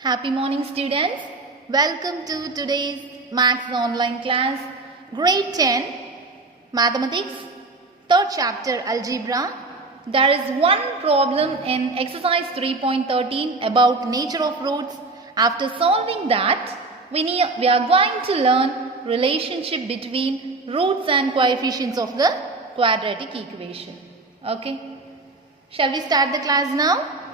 Happy morning students. Welcome to today's Maths online class. Grade 10 Mathematics, third chapter Algebra. There is one problem in exercise 3.13 about nature of roots. After solving that, we are going to learn relationship between roots and coefficients of the quadratic equation. Okay. Shall we start the class now?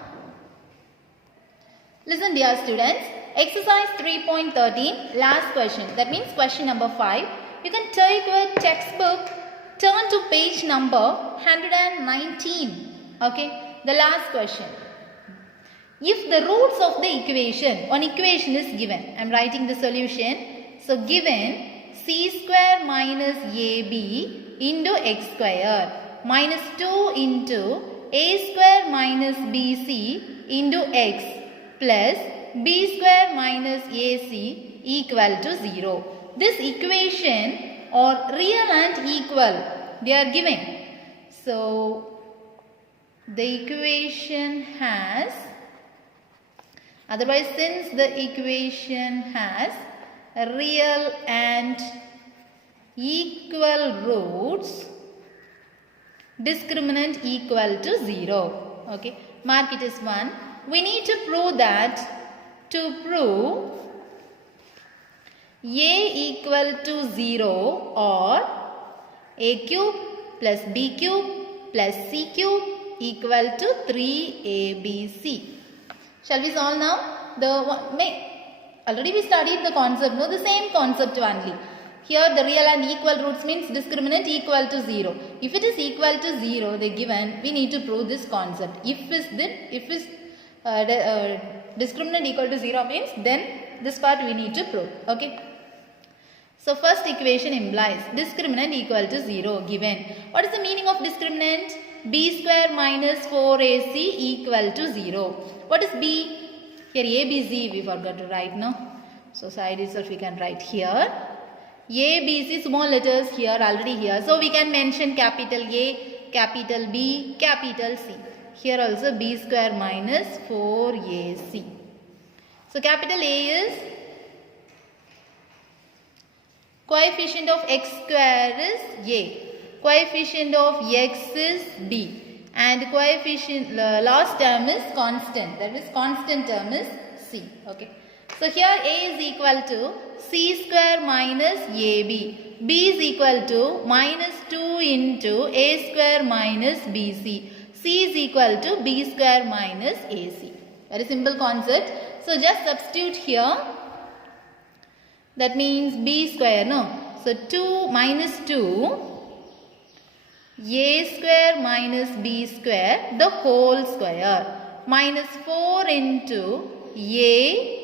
Listen dear students, exercise 3.13, last question, that means question number 5. You can take your textbook, turn to page number 119. Okay, the last question. If the roots of the equation, one equation is given, I am writing the solution. So given c square minus ab into x square minus 2 into a square minus bc into x plus b square minus ac equal to 0. This equation or real and equal they are given. So the equation has, otherwise since the equation has real and equal roots, discriminant equal to 0. Okay, mark it as 1. We need to prove that, to prove a equal to 0 or a cube plus b cube plus c cube equal to 3abc. Shall we solve now? Already we studied the concept, no, the same concept only. Here the real and equal roots means discriminant equal to 0. If it is equal to 0, they given, we need to prove this concept. If is discriminant equal to 0 means then this part we need to prove. Okay. So first equation implies discriminant equal to 0 given. What is the meaning of discriminant? B square minus 4ac equal to 0. What is B? Here ABC we forgot to write, no? So side itself we can write here. A, B, C, small letters here, already here. So we can mention capital A, capital B, capital C. Here also b square minus 4ac. So capital A is coefficient of x square is A. Coefficient of x is B. And coefficient, last term is constant. That is constant term is C. Okay. So here A is equal to c square minus ab. B is equal to minus 2 into a square minus bc. C is equal to b square minus ac. Very simple concept. So just substitute here. That means b square, no. So 2 minus 2 a square minus b square the whole square minus 4 into a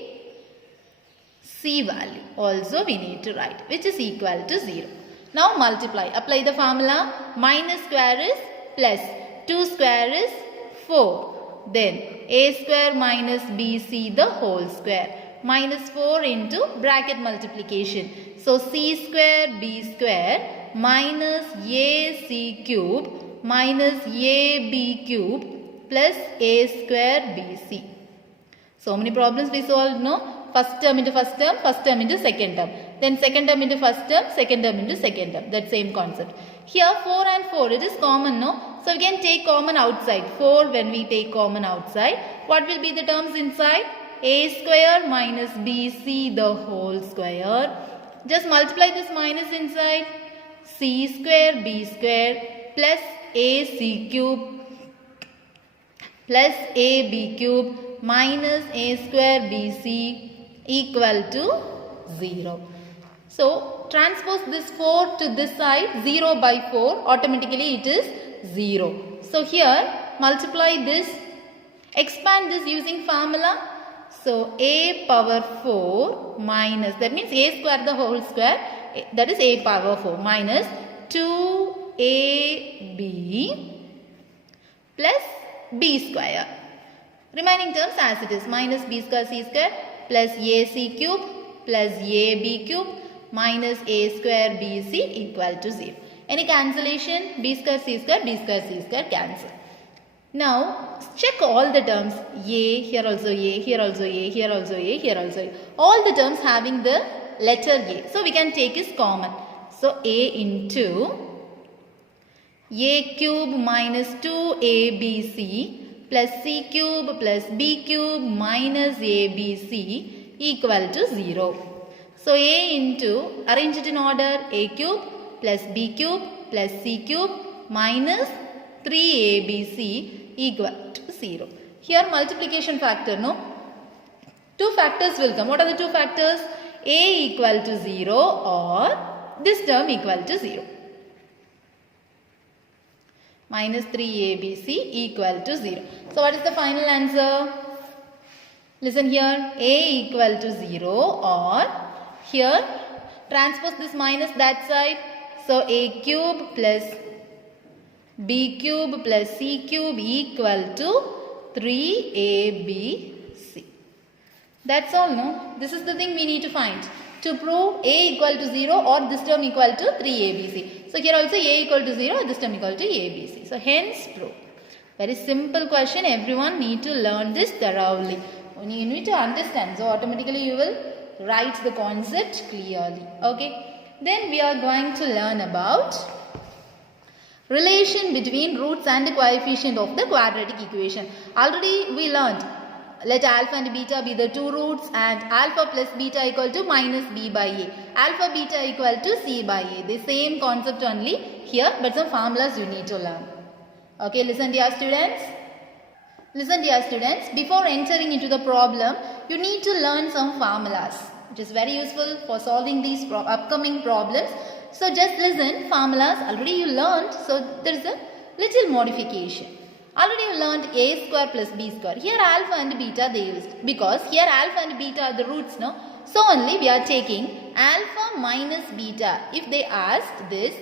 c value also we need to write, which is equal to 0. Now multiply. Apply the formula. Minus square is plus. 2 square is 4. Then a square minus bc the whole square. Minus 4 into bracket multiplication. So c square b square minus ac cube minus ab cube plus a square bc. So many problems we solved, no? First term into first term into second term. Then second term into first term, second term into second term. That same concept. Here 4 and 4, it is common, no? So we can take common outside. 4 when we take common outside. What will be the terms inside? A square minus bc the whole square. Just multiply this minus inside. C square b square plus ac cube plus ab cube minus a square bc equal to 0. So transpose this 4 to this side, 0 by 4, automatically it is 0. So here multiply this, expand this using formula. So a power 4 minus, that means a square the whole square, that is a power 4 minus 2ab plus b square. Remaining terms as it is, minus b square c square plus ac cube plus ab cube minus a square bc equal to 0. Any cancellation? B square c square cancel. Now check all the terms. A, here also A, here also A, here also A, here also A. All the terms having the letter A. So we can take is common. So A into A cube minus 2ABC plus C cube plus B cube minus ABC equal to 0. So A into, arrange it in order, A cube plus B cube plus C cube minus 3ABC equal to 0. Here multiplication factor, no? Two factors will come. What are the two factors? A equal to 0 or this term equal to 0. Minus 3ABC equal to 0. So what is the final answer? Listen here, A equal to 0 or here transpose this minus that side. So A cube plus B cube plus C cube equal to 3ABC. That's all, no? This is the thing we need to find. To prove A equal to 0 or this term equal to 3ABC. So here also A equal to 0 or this term equal to ABC. So hence prove. Very simple question. Everyone need to learn this thoroughly. You need to understand. So automatically you will write the concept clearly. Okay. Then we are going to learn about relation between roots and coefficient of the quadratic equation. Already we learned, let alpha and beta be the two roots and alpha plus beta equal to minus b by a. Alpha beta equal to c by a. The same concept only here, but some formulas you need to learn. Okay, listen dear students. Listen dear students, before entering into the problem, you need to learn some formulas, which is very useful for solving these upcoming problems. So just listen, formulas already you learned, so there is a little modification. Already you learned a square plus b square. Here alpha and beta they used, because here alpha and beta are the roots, no? So only we are taking alpha minus beta. If they asked this,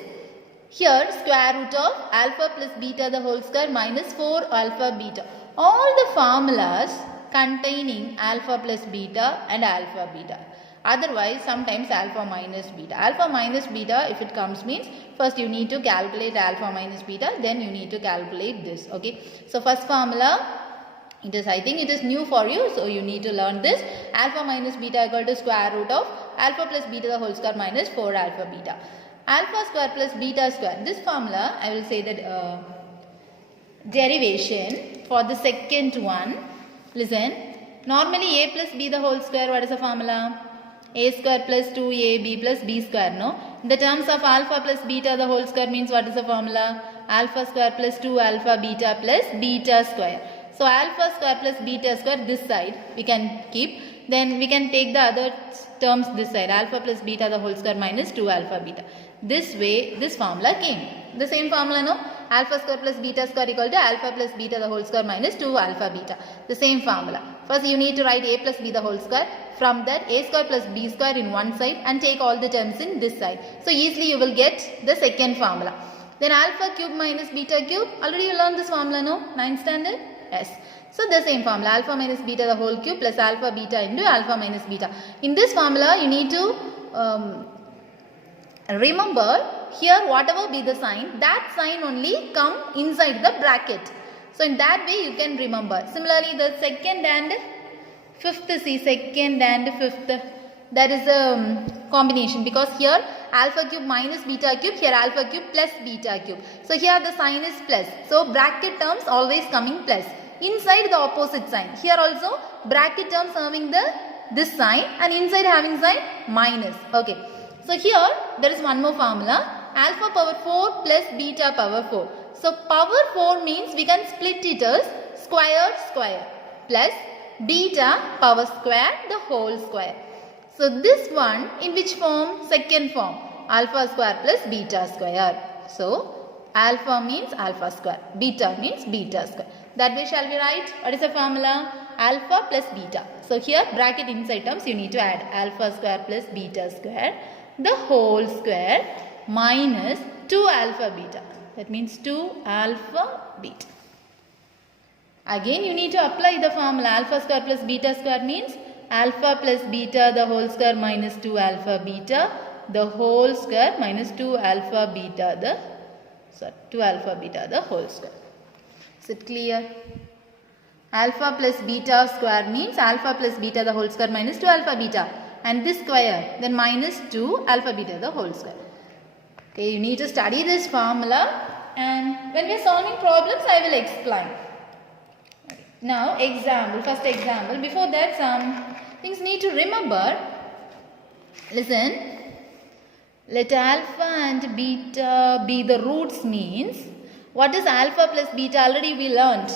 here square root of alpha plus beta the whole square minus 4 alpha beta. All the formulas containing alpha plus beta and alpha beta. Otherwise, sometimes alpha minus beta. Alpha minus beta, if it comes, means first you need to calculate alpha minus beta, then you need to calculate this. Okay. So first formula, it is, I think it is new for you, so you need to learn this. Alpha minus beta equal to square root of alpha plus beta the whole square minus 4 alpha beta. Alpha square plus beta square. This formula, I will say that derivation for the second one. Listen, normally a plus b the whole square, what is the formula? A square plus 2ab plus b square, no? In the terms of alpha plus beta the whole square means what is the formula? Alpha square plus 2 alpha beta plus beta square. So alpha square plus beta square this side we can keep. Then we can take the other terms this side. Alpha plus beta the whole square minus 2 alpha beta. This way this formula came. The same formula, no? Alpha square plus beta square equal to alpha plus beta the whole square minus 2 alpha beta. The same formula. First you need to write a plus b the whole square. From that a square plus b square in one side and take all the terms in this side. So easily you will get the second formula. Then alpha cube minus beta cube. Already you learned this formula, no? 9th standard? Yes. So the same formula, alpha minus beta the whole cube plus alpha beta into alpha minus beta. In this formula you need to remember here whatever be the sign, that sign only come inside the bracket. So in that way you can remember. Similarly the second and fifth, see second and fifth, that is a combination, because here alpha cube minus beta cube, here alpha cube plus beta cube. So here the sign is plus. So bracket terms always coming plus. Inside the opposite sign. Here also bracket terms having this sign and inside having sign minus. Okay. So here there is one more formula. Alpha power 4 plus beta power 4. So power 4 means we can split it as square square plus beta power square the whole square. So this one in which form? Second form. Alpha square plus beta square. So alpha means alpha square. Beta means beta square. That way shall we write? What is the formula? Alpha plus beta. So here bracket inside terms you need to add alpha square plus beta square the whole square minus 2 alpha beta. That means 2 alpha beta. Again you need to apply the formula. Alpha square plus beta square means alpha plus beta the whole square minus 2 alpha beta the whole square minus 2 alpha beta the 2 alpha beta the whole square. Is it clear? Alpha plus beta square means alpha plus beta the whole square minus 2 alpha beta. And this square, then minus 2 alpha beta the whole square. Okay, you need to study this formula, and when we are solving problems, I will explain. Okay. Now, first example. Before that, some things need to remember. Listen. Let alpha and beta be the roots means, what is alpha plus beta? Already we learned.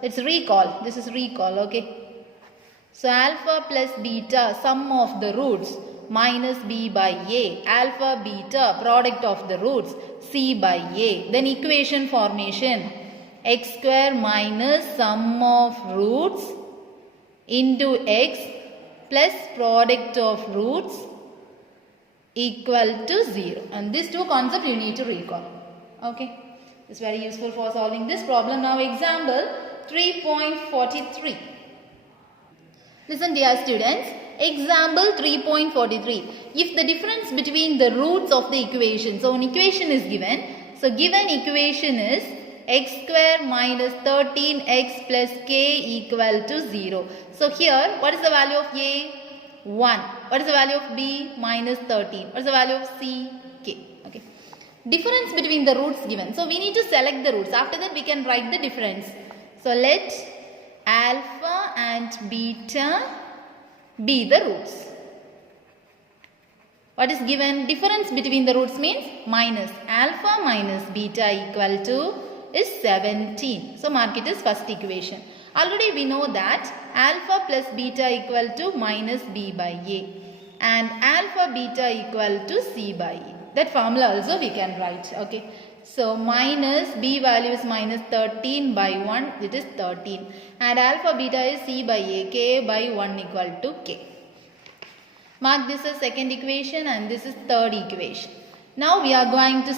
Let's recall. This is recall, okay. So, alpha plus beta, sum of the roots, minus b by a. Alpha, beta, product of the roots, c by a. Then equation formation, x square minus sum of roots into x plus product of roots equal to 0. And these two concepts you need to recall. Okay. It's very useful for solving this problem. Now, example 3.43. Listen, dear students. Example 3.43. If the difference between the roots of the equation, so an equation is given. So, given equation is x square minus 13x plus k equal to 0. So, here what is the value of a? 1. What is the value of b? Minus 13. What is the value of c? K. Okay. Difference between the roots given. So, we need to select the roots. After that, we can write the difference. So, let alpha and beta be the roots. What is given? Difference between the roots means minus. Alpha minus beta equal to is 17. So, mark it as first equation. Already we know that alpha plus beta equal to minus b by a. And alpha beta equal to c by a. That formula also we can write. Okay. So, minus b value is minus 13 by 1, it is 13. And alpha beta is c by a, k by 1 equal to k. Mark this as second equation and this is third equation. Now, we are going to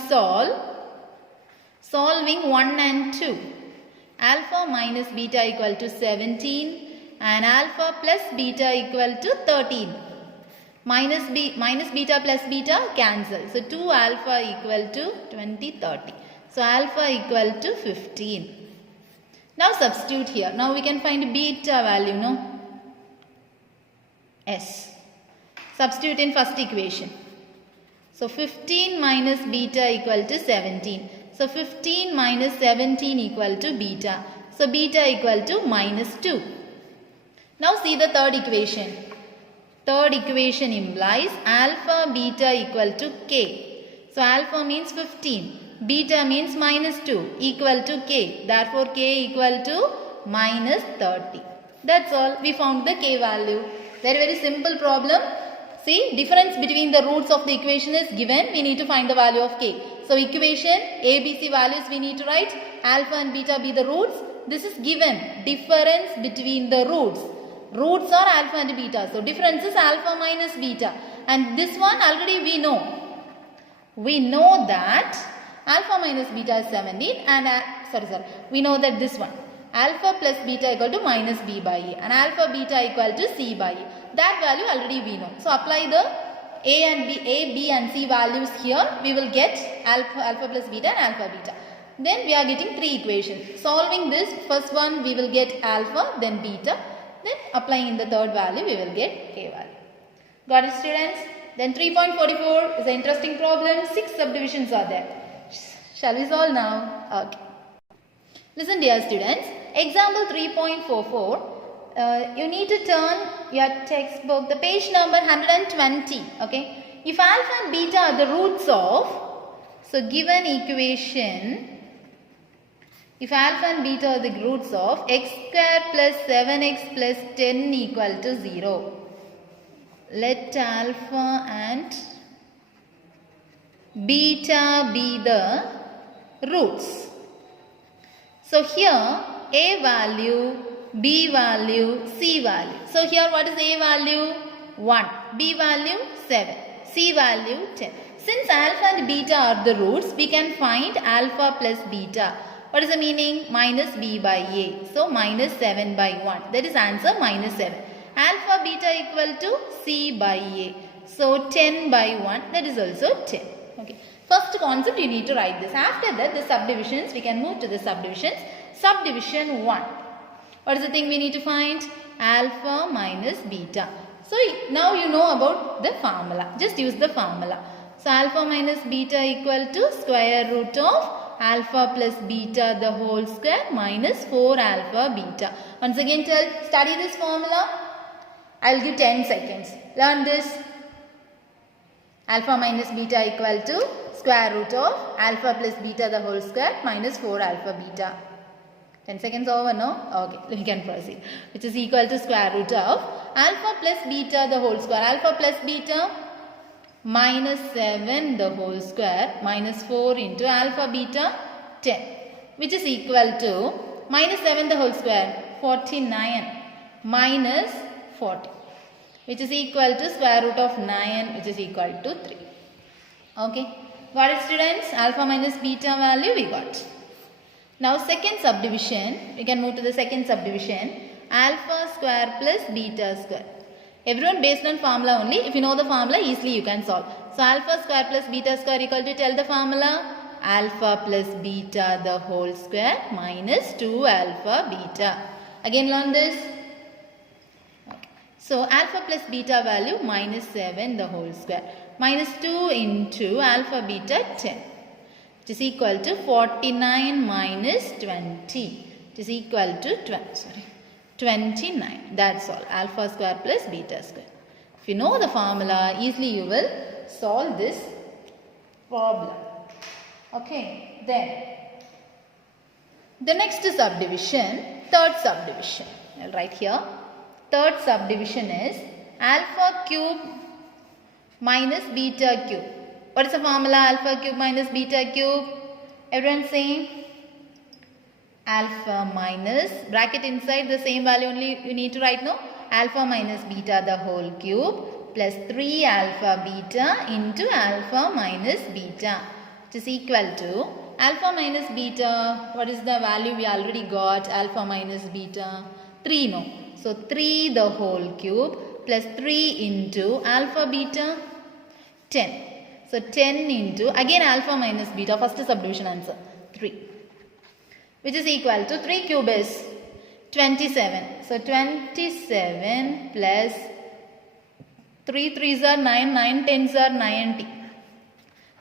solving 1 and 2. Alpha minus beta equal to 17 and alpha plus beta equal to 13. Minus beta plus beta cancel. So, 2 alpha equal to 20, 30. So, alpha equal to 15. Now, substitute here. Now, we can find beta value, no? S. Substitute in first equation. So, 15 minus beta equal to 17. So, 15 minus 17 equal to beta. So, beta equal to minus 2. Now, see the third equation. Third equation implies alpha beta equal to k. So, alpha means 15. Beta means minus 2 equal to k. Therefore, k equal to minus 30. That's all. We found the k value. Very, very simple problem. See, difference between the roots of the equation is given. We need to find the value of k. So, equation ABC values we need to write. Alpha and beta be the roots. This is given. Difference between the roots. Roots are alpha and beta. So, difference is alpha minus beta. And this one already we know. We know that alpha minus beta is 17 and we know that this one. Alpha plus beta equal to minus b by a and alpha beta equal to c by a. That value already we know. So, apply the a, b and c values here. We will get alpha plus beta and alpha beta. Then we are getting 3 equations. Solving this, first one we will get alpha, then beta. Then applying in the third value, we will get k value. Got it, students? Then 3.44 is an interesting problem. 6 subdivisions are there. Shall we solve now? Okay. Listen, dear students. Example 3.44. You need to turn your textbook, the page number 120. Okay. If alpha and beta are the roots of, so given equation, if alpha and beta are the roots of x square plus 7x plus 10 equal to 0, let alpha and beta be the roots. So, here a value, b value, c value. So, here what is a value? 1, b value 7, c value 10. Since alpha and beta are the roots, we can find alpha plus beta. What is the meaning? Minus b by a. So, minus 7 by 1. That is answer minus 7. Alpha beta equal to c by a. So, 10 by 1. That is also 10. Okay. First concept you need to write this. After that, the subdivisions, we can move to the subdivisions. Subdivision 1. What is the thing we need to find? Alpha minus beta. So now you know about the formula. Just use the formula. So alpha minus beta equal to square root of alpha plus beta the whole square minus 4 alpha beta. Once again study this formula. I will give 10 seconds. Learn this. Alpha minus beta equal to square root of alpha plus beta the whole square minus 4 alpha beta. 10 seconds over, no? Okay, we can proceed. Which is equal to square root of alpha plus beta the whole square. Alpha plus beta minus 7 the whole square minus 4 into alpha beta 10. Which is equal to minus 7 the whole square 49 minus 40. Which is equal to square root of 9 which is equal to 3. Okay. Got it, students? Alpha minus beta value we got. Now second subdivision, we can move to the second subdivision. Alpha square plus beta square. Everyone based on formula only. If you know the formula, easily you can solve. So alpha square plus beta square equal to, tell the formula. Alpha plus beta the whole square minus 2 alpha beta. Again learn this. Okay. So alpha plus beta value minus 7 the whole square. Minus 2 into alpha beta 10. Which is equal to 49 minus 20. Which is equal to 29. That's all. Alpha square plus beta square. If you know the formula, easily you will solve this problem. Okay. Then the next subdivision, third subdivision. I'll write here. Third subdivision is alpha cube minus beta cube. What is the formula? Alpha cube minus beta cube. Everyone saying? Alpha minus, bracket inside the same value only you need to write, no? Alpha minus beta the whole cube plus 3 alpha beta into alpha minus beta. Which is equal to alpha minus beta. What is the value we already got? Alpha minus beta. 3, no? So 3 the whole cube plus 3 into alpha beta 10. So 10 into, again alpha minus beta, first subdivision answer, 3. Which is equal to 3 cube is 27. So 27 plus 3 3s are 9, 9 10s are 90.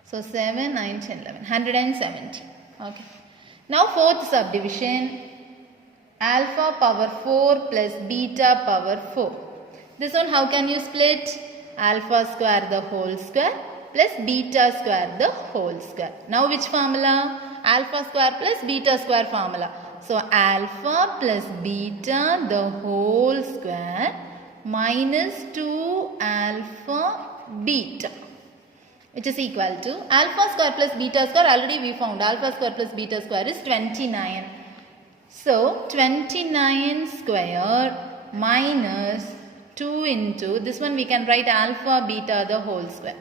So 7, 9, 10, 11, 170. Okay. Now fourth subdivision, alpha power 4 plus beta power 4. This one how can you split? Alpha square the whole square plus beta square the whole square. Now which formula? Alpha square plus beta square formula. So alpha plus beta the whole square minus 2 alpha beta. Which is equal to alpha square plus beta square, already we found alpha square plus beta square is 29. So 29 square minus 2 into, this one we can write alpha beta the whole square.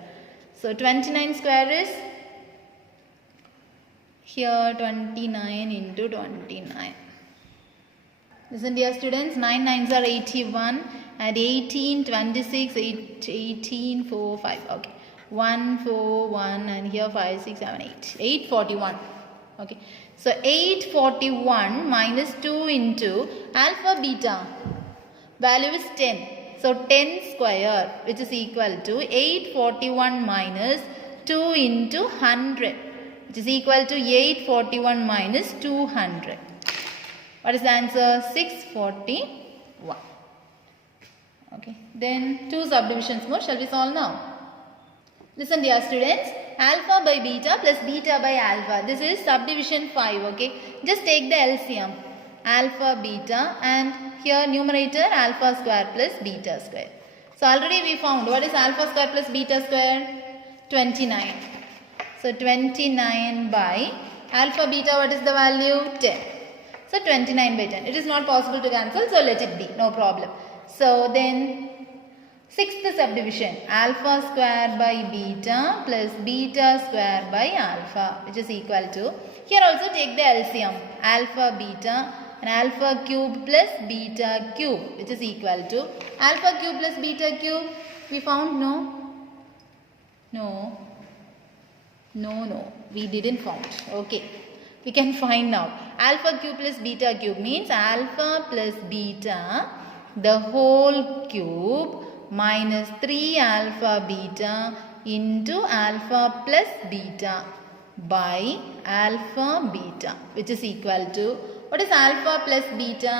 So 29 square is here 29 into 29. Listen dear students, 9 9s are 81 and 18, 26, 18, 4, 5. Okay. 1, 4, 1 and here 5, 6, 7, 8. 841. Okay. So 841 minus 2 into alpha beta. Value is 10. So 10 square which is equal to 841 minus 2 into 100. Which is equal to 841 minus 200. What is the answer? 641. Okay. Then two subdivisions more. Shall we solve now? Listen dear students. Alpha by beta plus beta by alpha. This is subdivision 5. Okay. Just take the LCM. Alpha beta and here numerator alpha square plus beta square. So already we found what is alpha square plus beta square? 29. So 29 by alpha beta, what is the value? 10. So 29 by 10. It is not possible to cancel, so let it be. No problem. So then sixth subdivision, alpha square by beta plus beta square by alpha, which is equal to, here also take the LCM, alpha beta and alpha cube plus beta cube, which is equal to alpha cube plus beta cube. We found no, we didn't found. Okay. We can find now. Alpha cube plus beta cube means alpha plus beta the whole cube minus 3 alpha beta into alpha plus beta by alpha beta, which is equal to, what is alpha plus beta?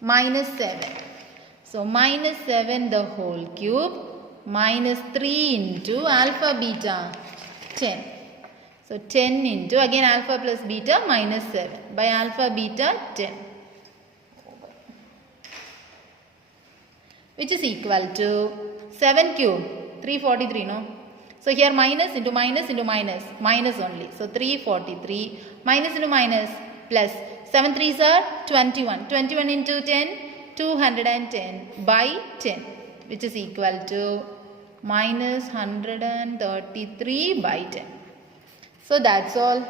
Minus 7. So minus 7 the whole cube minus 3 into alpha beta 10. So 10 into again alpha plus beta minus 7 by alpha beta 10, which is equal to 7 cube 343, no? So here minus into minus into minus, minus only. So 343 minus into minus plus 7 3s are 21. 21 into 10, 210 by 10, which is equal to minus 133 by 10. So that's all.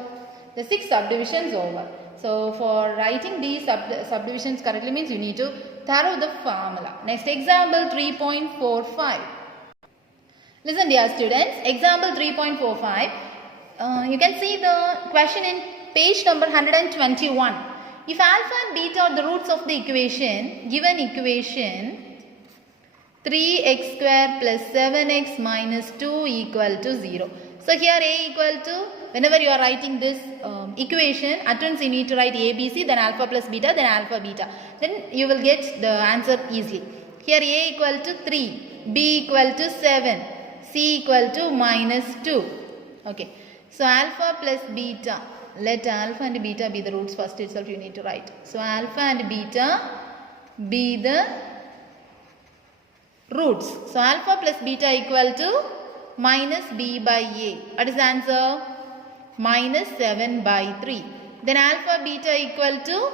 The 6 subdivisions over. So for writing these subdivisions correctly means you need to thorough the formula. Next example 3.45. Listen dear students, example 3.45. You can see the question in page number 121. If alpha and beta are the roots of the equation, given equation 3x square plus 7x minus 2 equal to 0. So here a equal to, whenever you are writing this equation, at once you need to write a, b, c, then alpha plus beta, then alpha beta. Then you will get the answer easily. Here a equal to 3, b equal to 7, c equal to minus 2. Okay. So alpha plus beta. Let alpha and beta be the roots first itself you need to write. So alpha and beta be the roots. So alpha plus beta equal to minus b by a. What is the answer? Minus 7 by 3. Then alpha beta equal to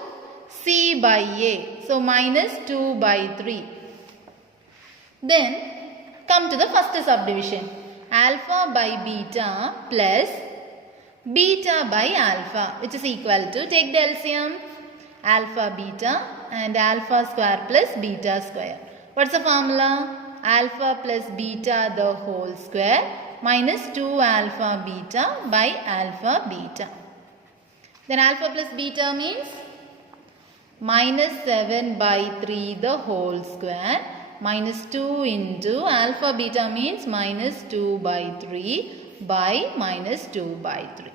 c by a. So minus 2 by 3. Then come to the first subdivision. Alpha by beta plus beta by alpha, which is equal to, take the LCM, alpha beta and alpha square plus beta square. What's the formula? Alpha plus beta the whole square minus 2 alpha beta by alpha beta. Then alpha plus beta means minus 7 by 3 the whole square minus 2 into alpha beta means minus 2 by 3 by minus 2 by 3.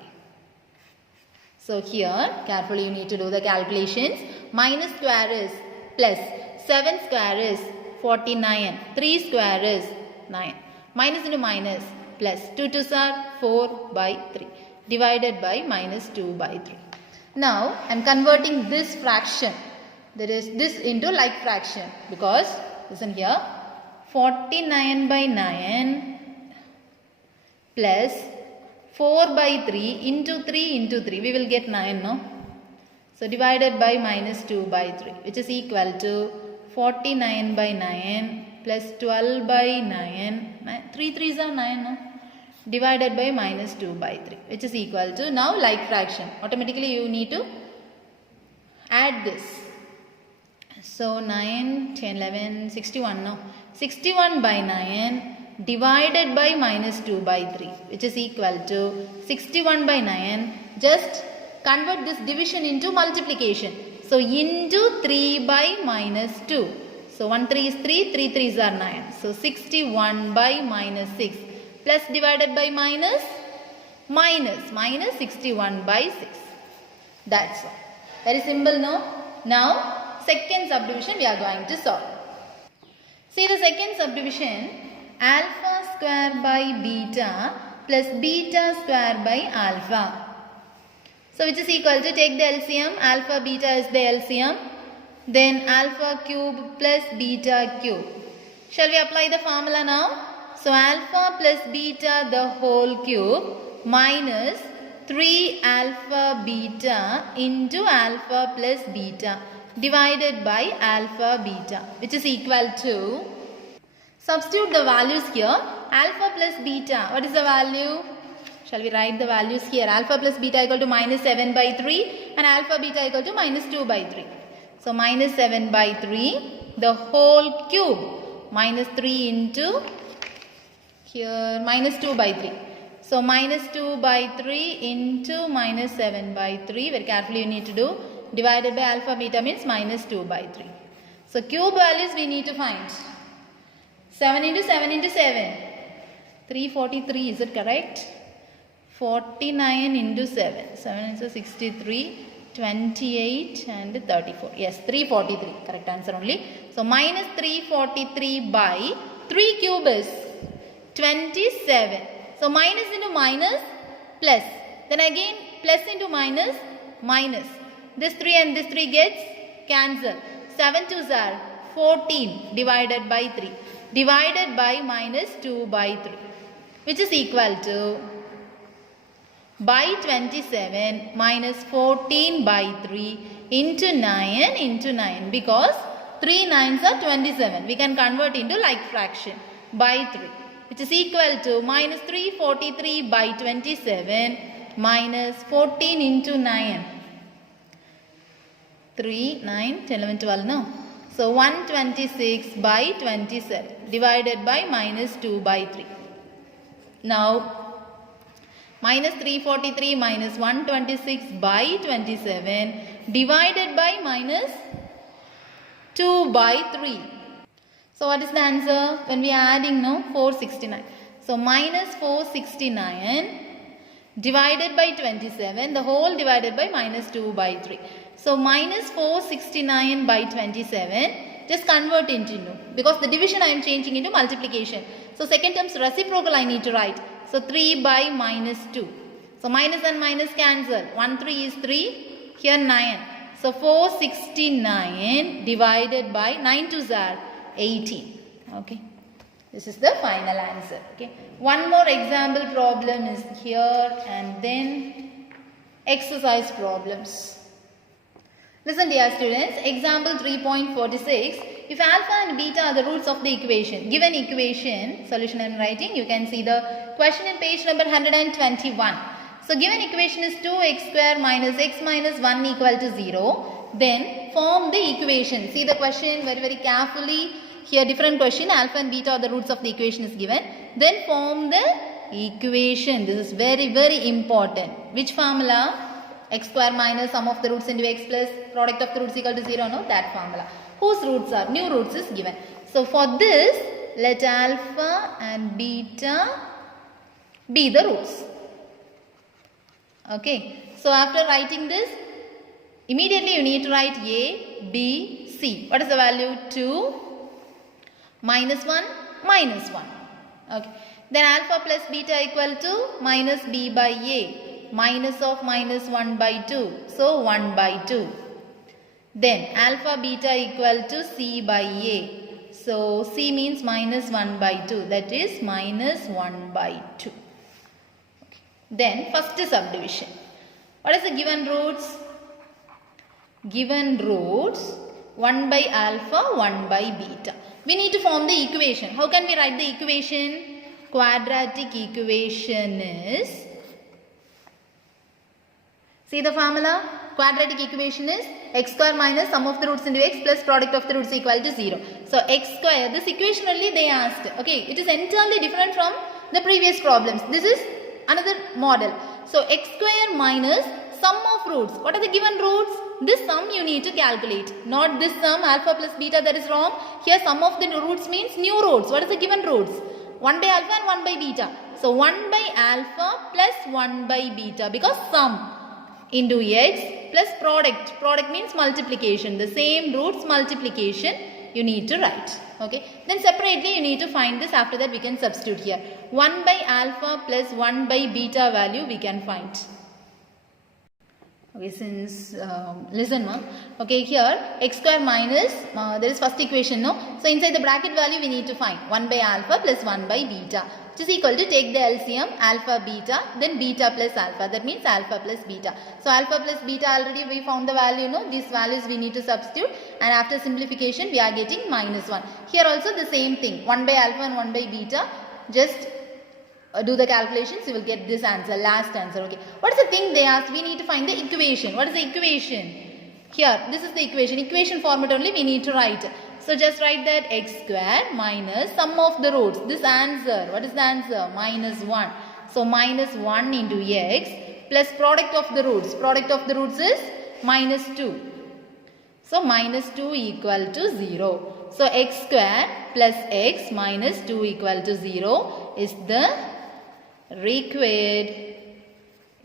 So here carefully you need to do the calculations. Minus square is plus, 7 square is 49, 3 square is 9, minus into minus plus 2 2s are 4 by 3 divided by minus 2 by 3. Now I am converting this fraction, that is this into like fraction, because listen here, 49 by 9 plus 4 by 3 into 3 into 3, we will get 9, no? So divided by minus 2 by 3, which is equal to 49 by 9 plus 12 by 9, 3 3s are 9, no? Divided by minus 2 by 3, which is equal to, now like fraction, automatically you need to add this. So 9, 10, 11, 61, no? 61 by 9 divided by minus 2 by 3, which is equal to 61 by 9. Just convert this division into multiplication. So into 3 by minus 2. So 1 3 is 3, 3 3s are 9. So 61 by minus 6 plus divided by minus 61 by 6. That's all. Very simple, no? Now second subdivision we are going to solve. See the second subdivision, alpha square by beta plus beta square by alpha. So which is equal to, take the LCM, alpha beta is the LCM, then alpha cube plus beta cube. Shall we apply the formula now? So alpha plus beta the whole cube minus 3 alpha beta into alpha plus beta divided by alpha beta, which is equal to, substitute the values here, alpha plus beta, what is the value? Shall we write the values here? Alpha plus beta equal to minus 7 by 3 and alpha beta equal to minus 2 by 3. So minus 7 by 3 the whole cube minus 3 into here minus 2 by 3. So minus 2 by 3 into minus 7 by 3. Very carefully you need to do. Divided by alpha beta means minus 2 by 3. So cube values we need to find. 7 into 7 into 7. 343, is it correct? 49 into 7. 7 is 63, 28 and 34. Yes, 343. Correct answer only. So minus 343 by 3 cube is 27. So minus into minus plus. Then again plus into minus minus. This 3 and this 3 gets cancelled. 7 2s are 14 divided by 3. Divided by minus 2 by 3. Which is equal to by 27 minus 14 by 3 into 9 because 3 9s are 27. We can convert into like fraction by 3, which is equal to minus 343 by 27 minus 14 into 9. 3, 9, 10, 11, 12, no. So 126 by 27 divided by minus 2 by 3. Now minus 343 minus 126 by 27 divided by minus 2 by 3. So what is the answer? When we are adding, no, 469. So minus 469 divided by 27, the whole divided by minus 2 by 3. So minus 469 by 27, just convert into, because the division I am changing into multiplication. So second term's reciprocal I need to write. So 3 by minus 2. So minus and minus cancel. 1 3 is 3. Here 9. So 469 divided by 9 2s are 18. Okay. This is the final answer. Okay. One more example problem is here and then exercise problems. Listen dear students, example 3.46. If alpha and beta are the roots of the equation, given equation, solution I am writing, you can see the question in page number 121. So given equation is 2x square minus x minus 1 equal to 0. Then form the equation. See the question very carefully. Here different question, alpha and beta are the roots of the equation is given. Then form the equation. This is very important. Which formula? X square minus sum of the roots into x plus product of the roots equal to 0. No, that formula. Whose roots are? New roots is given. So for this, let alpha and beta be the roots. Okay. So after writing this, immediately you need to write A, B, C. What is the value? 2, minus 1, minus 1. Okay. Then alpha plus beta equal to minus B by A. Minus of minus 1 by 2. So 1 by 2. Then alpha beta equal to C by A. So C means minus 1 by 2. That is minus 1 by 2. Okay. Then first subdivision. What is the given roots? Given roots 1 by alpha, 1 by beta. We need to form the equation. How can we write the equation? Quadratic equation is, see the formula? Quadratic equation is x square minus sum of the roots into x plus product of the roots equal to 0. So x square, this equation only they asked. Okay, it is entirely different from the previous problems. This is another model. So x square minus sum of roots. What are the given roots? This sum you need to calculate. Not this sum alpha plus beta, that is wrong. Here sum of the roots means new roots. What is the given roots? 1 by alpha and 1 by beta. So 1 by alpha plus 1 by beta, because sum into x plus product. Product means multiplication. The same roots multiplication you need to write. Okay. Then separately you need to find this. After that we can substitute here. 1 by alpha plus 1 by beta value we can find. Okay, since listen ma. Okay, here x square minus there is first equation, no. So inside the bracket value we need to find 1 by alpha plus 1 by beta, which is equal to take the LCM alpha beta, then beta plus alpha. That means alpha plus beta. So alpha plus beta already we found the value, no. These values we need to substitute, and after simplification we are getting minus 1. Here also the same thing, 1 by alpha and 1 by beta. Just do the calculations, you will get this answer, last answer. Okay. What is the thing they asked? We need to find the equation. What is the equation? Here, this is the equation. Equation format only we need to write. So just write that x square minus sum of the roots. This answer, what is the answer? Minus 1. So minus 1 into x plus product of the roots. Product of the roots is minus 2. So minus 2 equal to 0. So x square plus x minus 2 equal to 0 is the required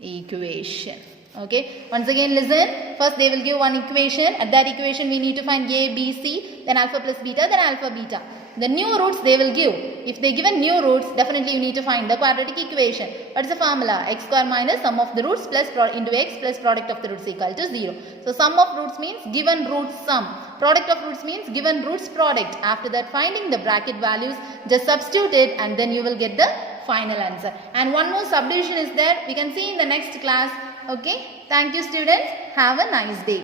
equation. Okay. Once again listen. First they will give one equation. At that equation we need to find a, b, c, then alpha plus beta, then alpha beta. The new roots they will give. If they given new roots, definitely you need to find the quadratic equation. What is the formula? X square minus sum of the roots plus into x plus product of the roots equal to 0. So sum of roots means given roots sum. Product of roots means given roots product. After that finding the bracket values, just substitute it and then you will get the final answer. And one more subdivision is there. We can see in the next class. Okay. Thank you students. Have a nice day.